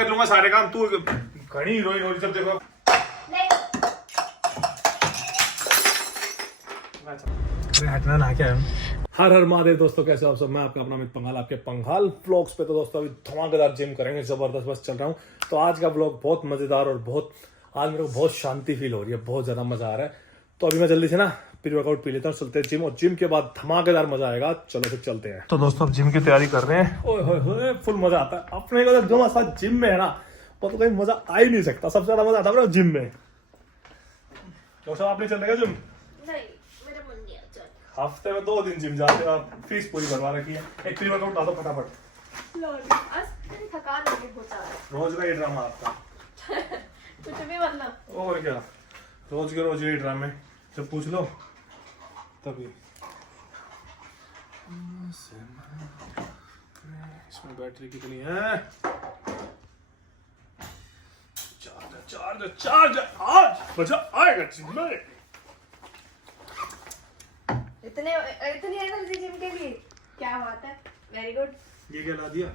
कर लूंगा सारे काम, तू घनी हीरोइन हो रही सब देखो। हटना ना क्या हर हर महादेव दोस्तों, कैसे आप सब। मैं आपका अपना अमित पंघाल, आपके पंघाल व्लॉग्स पे। तो दोस्तों अभी धमाकेदार जिम करेंगे, जबरदस्त बस चल रहा हूँ। तो आज का व्लॉग बहुत मजेदार और बहुत, आज मेरे को बहुत शांति फील हो रही है, बहुत ज्यादा मजा आ रहा है। तो अभी मैं जल्दी से ना प्री वर्कआउट पी लेता हूँ, चलते हैं जिम, और जिम के बाद धमाकेदार मजा आएगा। चलो फिर चलते हैं। तो दोस्तों अब जिम की तैयारी कर रहे हैं। ओए होए होए, फुल मजा आता है अपने को जो साथ जिम में है ना, वो तो कहीं मजा आ ही नहीं सकता। सबसे ज्यादा मजा आता है जिम में। दोस्तों आप नहीं चल रहे जिम? हफ्ते में 2 दिन जिम जाते हो आप, फीस पूरी भरवा रखी है। एक प्री वर्कआउट ला दो फटाफट। थकान रोज का ये ड्रामा आपका। कुछ भी मतलब। और क्या, रोज के रोज ये ड्रामे, जब पूछ लो तभी। इसमें बैटरी कितनी है? चार्जर आज मजा आएगा जिम में। इतनी एनर्जी जिम के लिए, क्या बात है, वेरी गुड। ये क्या ला दिया?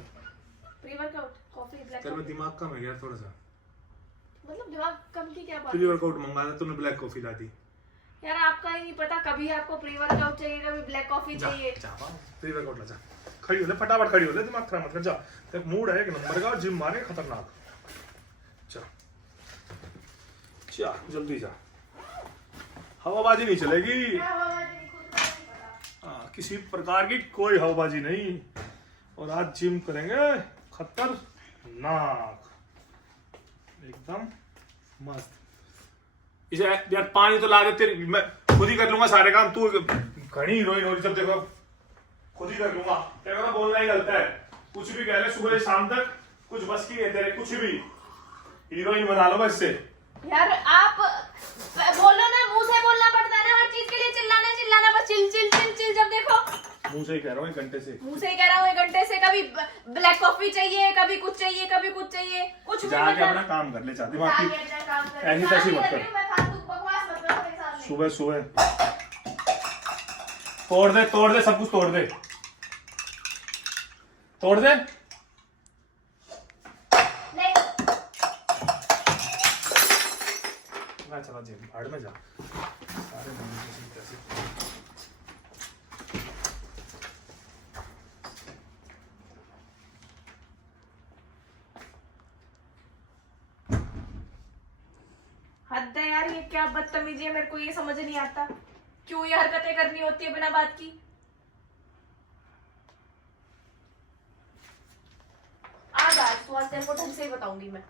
Pre workout coffee black. तेरे में दिमाग कम है यार थोड़ा सा। मतलब दिमाग कम की क्या बात प्री वर्कआउट मंगाया था तूने, ब्लैक कॉफी ला दी यार। आपका ही नहीं पता, कभी आपको प्री वर्कआउट चाहिए, कभी ब्लैक कॉफी चाहिए। प्री वर्कआउट ला जा, खड़ी हो ले फटाफट, खड़ी हो ले, दिमाग खराब मत कर। जा, तेरा मूड है एक नंबर का, जिम मारे खतरनाक। जा जल्दी जा, हवाबाजी नहीं चलेगी। किसी प्रकार की कोई हवाबाजी नहीं। और आज जिम करेंगे खतरनाक, एकदम मस्त। इसे यार पानी तो ला दे, तेरी मैं खुद ही कर लूंगा सारे काम, तू घनी हीरोइन हो रही सब देखो। खुद ही कर लूंगा, तेरे को बोलना ही गलत है। कुछ भी कह ले, सुबह से शाम तक कुछ बस की है तेरे, कुछ भी हीरोइन बना लो बस से। यार आप बोलो ना, मुंह से बोलना पड़ता है ना हर चीज के लिए। चिल्लाना बस, चिल चिल चिल चिल। जब देखो मुंह से ही कह रहा हूँ, 1 घंटे से मुंह से ही कह रहा हूँ, 1 घंटे से। कभी ब्लैक कॉफी चाहिए, कभी कुछ चाहिए, कभी कुछ चाहिए, कुछ भी। जाके अपना काम कर ले, चाहती बाकी ऐसी तैसी मत कर। सुबह सुबह तोड़ दे सब कुछ, तोड़ दे। चला जिम, भाड़ में जा सारे कैसे। हद है यार, ये क्या बदतमीजी है, मेरे को ये समझ नहीं आता क्यों ये हरकतें करनी होती है बिना बात की। आज तेरे को ढंग से ही बताऊंगी मैं।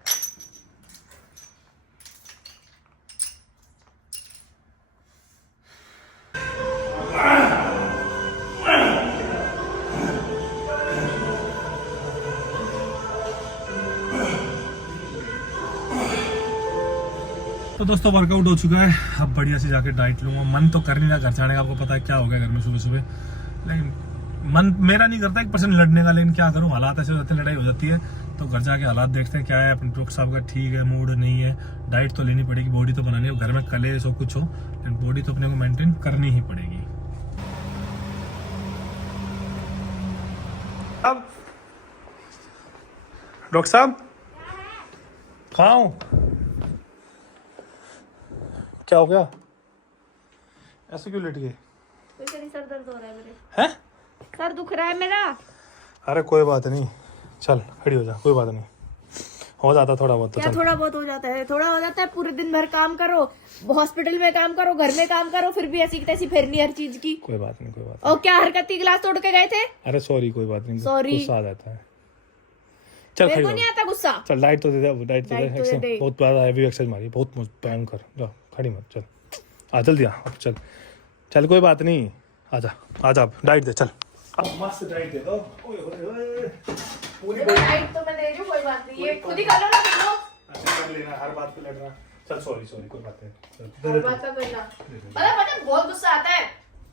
तो दोस्तों वर्कआउट हो चुका है, अब बढ़िया से जाके डाइट लूंगा। मन तो कर नहीं रहा घर जाने का, आपको पता है क्या हो गया घर में सुबह सुबह, लेकिन मन मेरा नहीं करता 1% लड़ने का, लेकिन क्या करूं, हालात ऐसे होते हैं, लड़ाई हो जाती है। तो घर जाके हालात देखते हैं क्या है। अपने डॉक्टर साहब का ठीक है, मूड नहीं है, डाइट तो लेनी पड़ेगी, बॉडी तो बनानी है। घर में कले सब कुछ हो, लेकिन बॉडी तो अपने को मेंटेन करनी ही पड़ेगी। अब डॉक्टर साहब खाऊं? क्या हो गया, ऐसे क्यों लेट गए? सर दर्द हो रहा है मेरे। हैं? सर दुख रहा है मेरा। अरे कोई बात नहीं, चल खड़ी हो जा, कोई बात नहीं, हो जाता थोड़ा बहुत तो। क्या थोड़ा बहुत हो जाता है? थोड़ा हो जाता है। पूरे दिन भर काम करो, हॉस्पिटल में काम करो, घर में काम करो, फिर भी ऐसी तैसी फिरनी हर चीज की। कोई बात नहीं, कोई बात और क्या हरकत थी, गिलास तोड़ के गए थे? अरे सॉरी, कोई बात नहीं, सॉरी। गुस्सा आ जाता है। चल मेरे खड़ी को हो, नहीं आता गुस्सा। चल डाइट तो दे दे, डाइट तो डाइट दे। तो दे दे। बहुत ज्यादा हैवी एक्सरसाइज मारी, बहुत भयंकर। जा खड़ी मत, चल आ जल्दी आ, अब चल चल, कोई बात नहीं, आजा आजा, डाइट दे चल, अब मस्त डाइट दे दो। ओए ओए ओए, पूरी डाइट तो मैं दे रही हूँ, कोई बात नहीं, ये खुद ही कर लो ना तुम लोग। ऐसे कर लेना, हर बात पे लड़ना। चल सॉरी सॉरी, कोई बात नहीं, चल हर बात का कोई ना। पता बहुत गुस्सा आता है,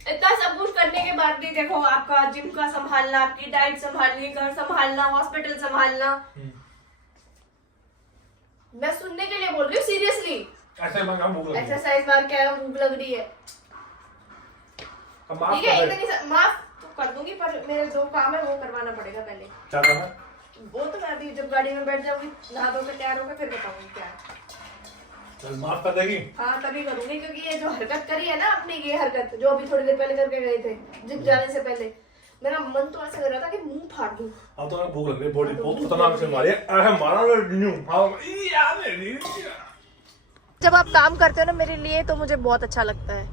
इतना सब कुछ करने के बाद भी। देखो आपका जिम का संभालना, आपकी डाइट संभालनी, घर संभालना, हॉस्पिटल संभालना। मैं सुनने के लिए बोल रही हूँ, सीरियसली। एक्सरसाइज मार के आया, भूख लग रही है। ठीक है, इतनी माफ तो कर दूंगी, पर मेरे जो काम है वो करवाना पड़ेगा पहले। क्या करना? वो तो मैं अभी जब गाड़ी में बैठ जाऊंगी, नहा धो के तैयार होकर फिर बताऊंगी क्या है। चल माफ कर देगी। हाँ तभी करूंगी, क्योंकि ये जो हरकत करी है ना अपनी, ये हरकत जो अभी थोड़ी देर पहले करके गए थे जिम जाने से पहले, मेरा मन तो ऐसा कर रहा था कि मुंह फाड़ दूं। अब तो भूख लग रही है, बॉडी बहुत खतरनाक से मारी है। अरे मारा न्यू हां जब आप काम करते हो ना मेरे लिए, तो मुझे बहुत अच्छा लगता है।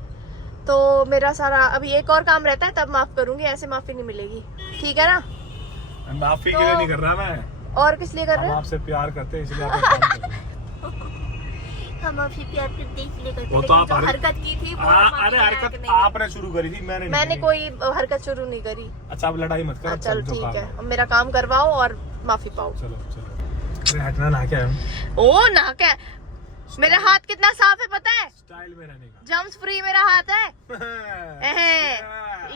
तो मेरा सारा अभी एक और काम रहता है, तब माफ करूंगी, ऐसे माफी नहीं मिलेगी, ठीक है ना? माफी के लिए नहीं कर रहा मैं, और किस लिए कर रहे हम हैं? आपसे प्यार करते हैं इसलिए आप काम कर रहे हैं। हम आपसे प्यार करते इसलिए करते, वो तो लेकिन आप जो हरकत की थी वो अरे हरकत आपने शुरू करी थी, मैंने कोई हरकत शुरू नहीं करी। अच्छा आप लड़ाई मत कर। चलो ठीक है, अब मेरा काम करवाओ और माफी पाओ। चलो चलो। अरे हटना ना क्या है? ओ ना क्या, मेरा हाथ कितना साफ है पता है? स्टाइल में रहने का। जम्स फ्री मेरा हाथ है।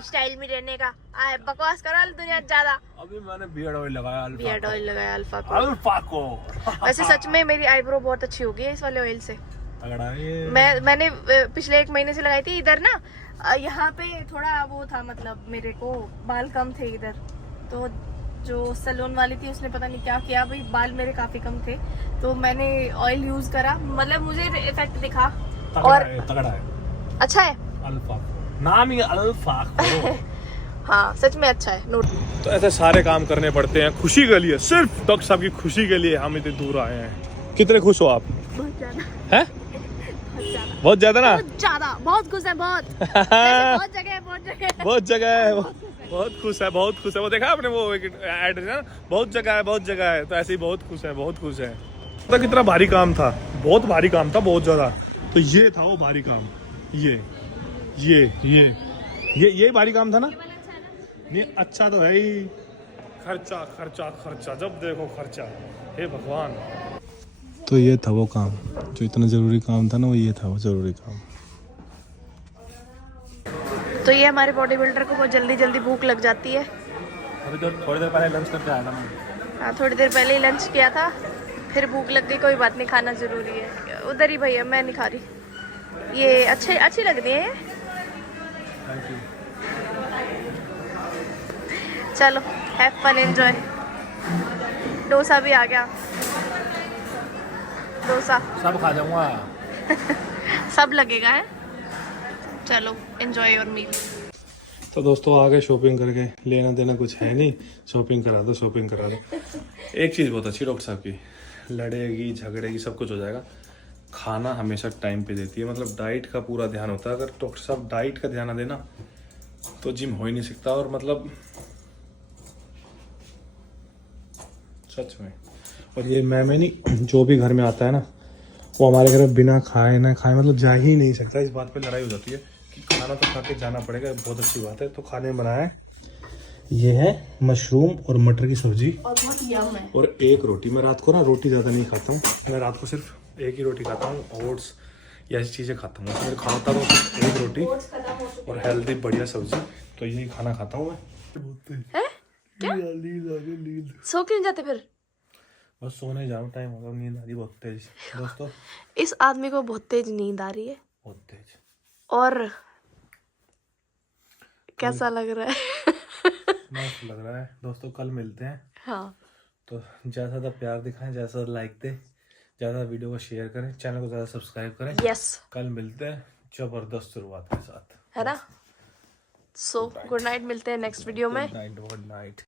स्टाइल में रहने का। आए बकवास करा दुनिया ज्यादा। अभी मैंने बियर्ड ऑयल लगाया, बियर्ड ऑयल लगाया अल्फा को। वैसे सच में मेरी आईब्रो बहुत अच्छी हो गई है इस वाले ऑयल से। तगड़ा है ये। मैंने पिछले 1 महीने से लगाई थी इधर ना, यहाँ पे थोड़ा वो था, मतलब मेरे को बाल कम थे इधर, तो जो सैलून वाली थी उसने पता नहीं क्या किया भाई, बाल मेरे काफी कम थे, तो मैंने ऑयल यूज करा, मतलब मुझे इफेक्ट दिखा। और तगड़ा है, अच्छा है, अल्फा नाम ही अल्फा हाँ सच में अच्छा है। नोट तो ऐसे सारे काम करने पड़ते हैं खुशी के लिए, सिर्फ डॉक्टर साहब की खुशी के लिए हम इतने दूर आए हैं। कितने खुश हो आप? बहुत ज्यादा हैं? बहुत ज्यादा ना? बहुत ज्यादा, बहुत खुश है, बहुत बहुत जगह है, बहुत जगह है। बहुत जगह है, बहुत खुश है, बहुत खुश है। वो देखा आपने वो ऐड है ना, बहुत जगह है, बहुत जगह है, तो ऐसे ही बहुत खुश है, बहुत खुश है। तो कितना भारी काम था, बहुत भारी काम था, बहुत ज्यादा। तो ये था वो भारी काम, ये भारी काम था ना। नहीं अच्छा तो है ही, खर्चा खर्चा खर्चा, जब देखो खर्चा, हे भगवान। तो ये था वो काम जो इतना जरूरी काम था ना, वो ये था वो जरूरी काम। तो ये हमारे बॉडी बिल्डर को बहुत जल्दी जल्दी भूख लग जाती है। अभी तो थोड़ी देर पहले लंच करके आया था मैं। हाँ थोड़ी देर पहले ही लंच किया था, फिर भूख लग गई, कोई बात नहीं, खाना जरूरी है। उधर ही भैया, मैं नहीं खा रही। ये अच्छी लग रही है। Thank you. चलो हैव फन, एंजॉय। डोसा भी आ गया, डोसा सब खा जाऊंगा। सब लगेगा है। चलो एंजॉय योर मील। तो दोस्तों आगे शॉपिंग करके, लेना देना कुछ है नहीं, शॉपिंग करा दो, शॉपिंग करा दो। एक चीज़ बहुत अच्छी डॉक्टर साहब की, लड़ेगी झगड़ेगी सब कुछ हो जाएगा, खाना हमेशा टाइम पे देती है, मतलब डाइट का पूरा ध्यान होता है। अगर डॉक्टर साहब डाइट का ध्यान ना देना तो जिम हो ही नहीं सकता। और मतलब सच में, और ये मैं नहीं, जो भी घर में आता है ना, वो हमारे घर में बिना खाए ना खाए मतलब जा ही नहीं सकता। इस बात पे लड़ाई हो जाती है कि खाना तो खा के जाना पड़ेगा, बहुत अच्छी बात है। तो खाने में बनाया है, ये है मशरूम और मटर की सब्जी और बहुत यम है, और एक रोटी। मैं रात को ना रोटी ज़्यादा नहीं खाता हूँ, मैं रात को सिर्फ एक ही रोटी खाता हूँ, ओट्स या ऐसी चीज़ें खाता हूँ। मैं खाता तो सिर्फ एक रोटी और हेल्दी बढ़िया सब्जी, तो यही खाना खाता हूँ मैं। है? क्या? नींद सो क्यों जाते फिर? बस सोने जाऊँ, टाइम होगा, नींद आ रही बहुत तेज दोस्तों। इस आदमी को बहुत तेज नींद आ रही है, बहुत तेज। और कैसा लग रहा है? मस्त लग रहा है दोस्तों। कल मिलते हैं। हाँ तो ज़्यादा ज़्यादा प्यार दिखाएं, ज़्यादा ज़्यादा लाइक दें, ज़्यादा वीडियो को शेयर करें, चैनल को ज़्यादा सब्सक्राइब करें। यस, कल मिलते हैं जबरदस्त शुरुआत के साथ, है ना? सो गुड नाइट, मिलते हैं नेक्स्ट वीडियो में। Good night.